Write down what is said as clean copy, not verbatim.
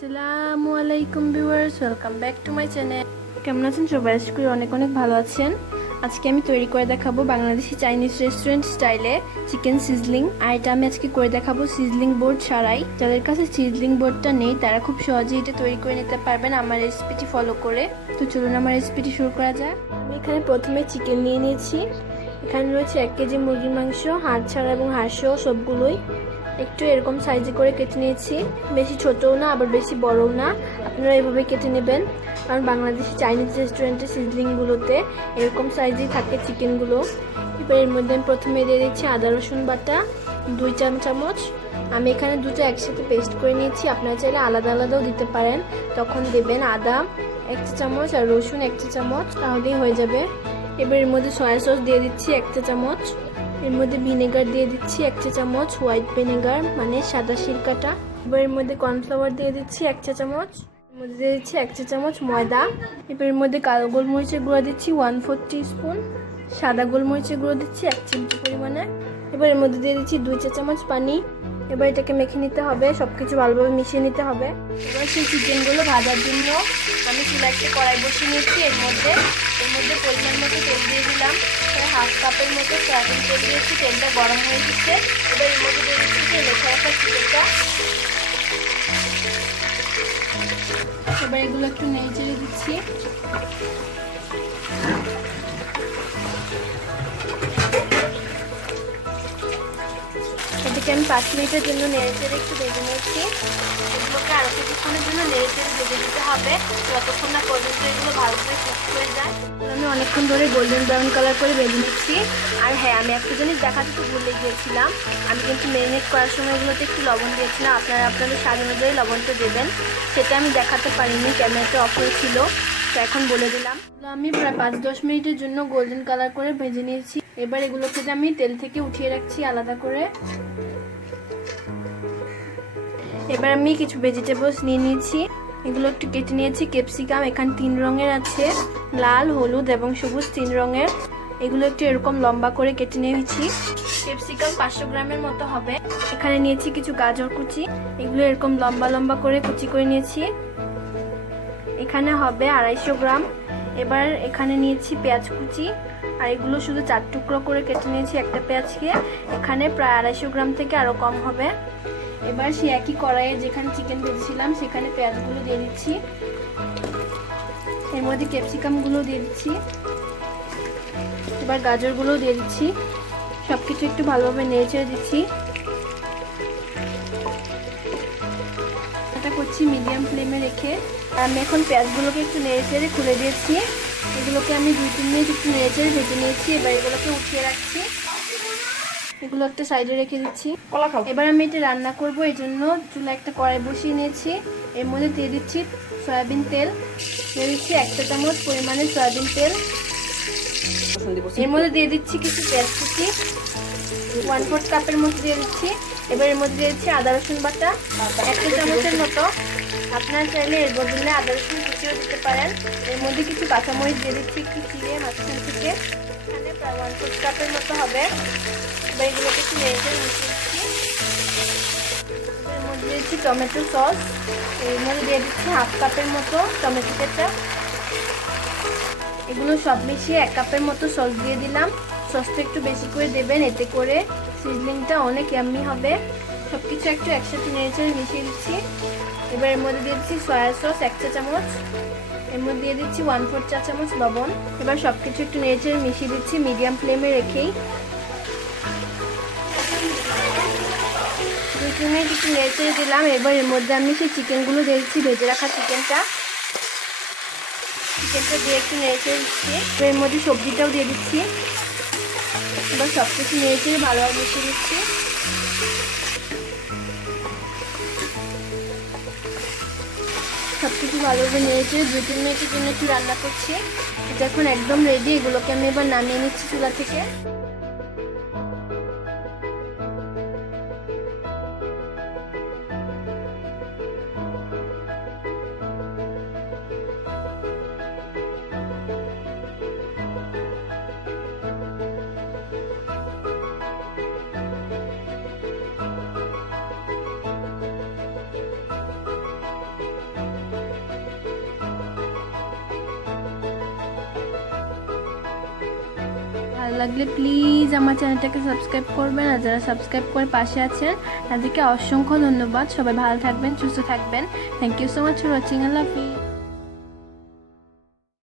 আসসালামু আলাইকুম viewers, welcome back to my channel. কেমন আছেন সবাই? আশা করি অনেক অনেক ভালো আছেন। আজকে আমি তৈরি করে দেখাবো বাংলাদেশি চাইনিজ রেস্টুরেন্ট স্টাইলে চিকেন সিজলিং। আর এটা আমি আজকে করে দেখাবো সিজলিং বোর্ড ছাড়াই। যাদের কাছে সিজলিং বোর্ডটা নেই তারা খুব সহজেই এটা তৈরি করে নিতে পারবেন আমার রেসিপিটি ফলো করে। তো চলুন আমার রেসিপিটি শুরু করা যাক। আমি এখানে প্রথমে চিকেন নিয়ে নিয়েছি। এখানে রয়েছে 1 কেজি মুরগির মাংস, হাড় ছাড়া এবং হাড় সহ সবগুলোই। একটু এরকম সাইজে করে কেটে নিয়েছি, বেশি ছোটও না আবার বেশি বড়ও না, আপনারা এইভাবে কেটে নেবেন। কারণ বাংলাদেশি চাইনিজ রেস্টুরেন্টের সিজলিংগুলোতে এরকম সাইজেই থাকে চিকেনগুলো। এবার এর মধ্যে আমি প্রথমে দিয়ে দিচ্ছি আদা রসুন বাটা 2 চামচ। আমি এখানে দুটো একসাথে পেস্ট করে নিয়েছি, আপনারা চাইলে আলাদা আলাদাও দিতে পারেন। তখন দেবেন আদা 1 চামচ আর রসুন 1 চামচ, তাহলেই হয়ে যাবে। এবার এর মধ্যে সয়া সস দিয়ে দিচ্ছি 1 চামচ। এর মধ্যে ভিনেগার দিয়ে দিচ্ছি 1 চামচ, হোয়াইট ভিনেগার মানে সাদা সিরকাটা। এবার এর মধ্যে কর্নফ্লাওয়ার দিয়ে দিচ্ছি 1 চামচ। এর মধ্যে দিয়ে দিচ্ছি 1 চামচ ময়দা। এবার এর মধ্যে কালো গোলমরিচের গুঁড়া দিচ্ছি 1/4 টিস্পুন, সাদা গোলমরিচের গুঁড়ো দিচ্ছি 1 চিমটি পরিমাণে। এবার এর মধ্যে দিয়ে দিচ্ছি 2 চামচ পানি। এবার এটাকে মেখে নিতে হবে, সবকিছু ভালোভাবে মিশিয়ে নিতে হবে। এবার সেই চিকেনগুলো ভাজার জন্য আমি চুলা একটা কড়াই বসিয়ে নিয়েছি। এর মধ্যে পরিমাণ মতো তেল দিয়ে দিলাম, প্রায় 1/2 কাপের মতো সয়াবিন তেল দিয়েছি। তেলটা গরম হয়ে গেছে। এবার এর মধ্যে দিয়ে দিচ্ছি যে মেখে রাখা চিকেনটা। এবার এগুলো একটু নেড়ে চেড়ে দিচ্ছি। এটাকে আমি 5 মিনিটের জন্য নেড়ে চেড়ে একটু ভেজে নিয়েছি। এগুলোকে আরও কিছুক্ষণের জন্য নেড়ে চেড়ে ভেজে দিতে হবে, যতক্ষণ না পর্যন্ত এগুলো ভালো করে কুক হয়ে যায়। আমি অনেকক্ষণ ধরে গোল্ডেন ব্রাউন কালার করে ভেজে নিচ্ছি। আর হ্যাঁ, আমি একটা জিনিস দেখাতে তো ভুলে গিয়েছিলাম, আমি কিন্তু ম্যারিনেট করার সময় এগুলোতে একটু লবণ দিয়েছিলাম। আপনারা আপনাদের স্বাদ অনুযায়ী লবণটা দেবেন, সেটা আমি দেখাতে পারিনি, ক্যামেরাটা অফ হয়েছিল। তো এখন বলে দিলাম। আমি প্রায় 5-10 মিনিটের জন্য গোল্ডেন কালার করে ভেজে নিয়েছি। এবার এগুলোকে আমি তেল থেকে উঠিয়ে রাখছি আলাদা করে। এবার আমি কিছু ভেজিটেবলস নিয়ে নিয়েছি, এগুলো একটু কেটে নিয়েছি। ক্যাপসিকাম এখানে 3 রঙের আছে, লাল, হলুদ এবং সবুজ 3 রঙের। এগুলো একটু এরকম লম্বা করে কেটে নিয়েছি। ক্যাপসিকাম 500 গ্রামের মতো হবে। এখানে নিয়েছি কিছু গাজর কুচি, এগুলো এরকম লম্বা লম্বা করে কুচি করে নিয়েছি। এখানে হবে 250 গ্রাম। এবার এখানে নিয়েছি পেঁয়াজ কুচি, আর এগুলো শুধু 4 টুকরো করে কেটে নিয়েছি একটা পেঁয়াজকে। এখানে প্রায় 250 গ্রাম থেকে আরও কম হবে। এবার সেই একই কড়াইয়ে যেখানে চিকেন ভেজেছিলাম সেখানে পেঁয়াজগুলো দিয়ে দিচ্ছি। এর মধ্যে ক্যাপসিকামগুলো দিয়ে দিচ্ছি। এবার গাজরগুলো দিয়ে দিচ্ছি। সবকিছু একটু ভালোভাবে নেড়ে দিচ্ছি। এটা করছি মিডিয়াম ফ্লেমে রেখে। আমি এখন পেঁয়াজগুলোকে একটু নেড়ে চেড়ে খুলে দিয়েছি। এগুলোকে আমি 2-3 মিনিট একটু নেড়ে চেড়ে ভেজে নিয়েছি। এবার এগুলোকে উঠিয়ে রাখছি, এগুলো একটা সাইডে রেখে দিচ্ছি। এবার আমি এটা রান্না করব, এই জন্য চুলা একটা কড়াই বসিয়ে নিয়েছি। এর মধ্যে দিয়ে দিচ্ছি সয়াবিন তেল, দিয়ে দিচ্ছি 1 চামচ পরিমাণে সয়াবিন তেল। এর মধ্যে দিয়ে দিচ্ছি কিছু পেঁয়াজ কুচি 1/4 কাপের মতো দিয়ে দিচ্ছি। এবার এর মধ্যে দিয়ে দিচ্ছি আদা রসুন বাটা 1 চামচের মতো। আপনারা চাইলে এর বদলে আদা রসুন কুচিও দিতে পারেন। এর মধ্যে কিছু কাঁচামরিচ দিয়ে দিচ্ছি একটু চিড়ে মাঝখান থেকে, এখানে প্রায় 1/4 কাপের মতো হবে। এবার এগুলোকে একটু নেড়ে মিশিয়ে দিচ্ছি। এর মধ্যে দিচ্ছি টমেটো সস, এর মধ্যে দিয়ে দিচ্ছি 1/2 কাপের মতো টমেটো কেচাপ। এগুলো সব মিশিয়ে 1 কাপের মতো সস দিয়ে দিলাম। সসটা একটু বেশি করে দেবেন, এতে করে সিজলিংটা অনেক ইয়াম্মি হবে। সব কিছু একটু একসাথে নেড়ে মিশিয়ে দিচ্ছি। এবার এর মধ্যে দিয়ে দিচ্ছি সয়া সস 1 চামচ। এর মধ্যে দিয়ে দিচ্ছি 1/4 চা চামচ লবণ। এবার সব কিছু একটু নেড়ে মিশিয়ে দিচ্ছি মিডিয়াম ফ্লেমে রেখেই। 2-3 মিনিট একটু নেড়ে দিলাম। এবার এর মধ্যে আমি সেই চিকেনগুলো দিয়ে দিচ্ছি, ভেজে রাখা চিকেনটা দিয়ে একটু নেড়ে দিচ্ছি। এর মধ্যে সবজিটাও দিয়ে দিচ্ছি। এবার সব কিছু নেড়ে ভালোভাবে মিশিয়ে দিচ্ছি। সব কিছু ভালোভাবে নেড়ে 2-3 মিনিটের জন্য একটু রান্না করছি। এটা এখন একদম রেডি। এগুলোকে আমি এবার নামিয়ে নিচ্ছি চুলা থেকে। ভালো লাগলে প্লিজ আমার চ্যানেলটাকে সাবস্ক্রাইব করবেন, আর যারা সাবস্ক্রাইব করে পাশে আছেন তাদেরকে অসংখ্য ধন্যবাদ। সবাই ভালো থাকবেন, সুস্থ থাকবেন। Thank you so much for watching. আল্লাহ হাফিজ।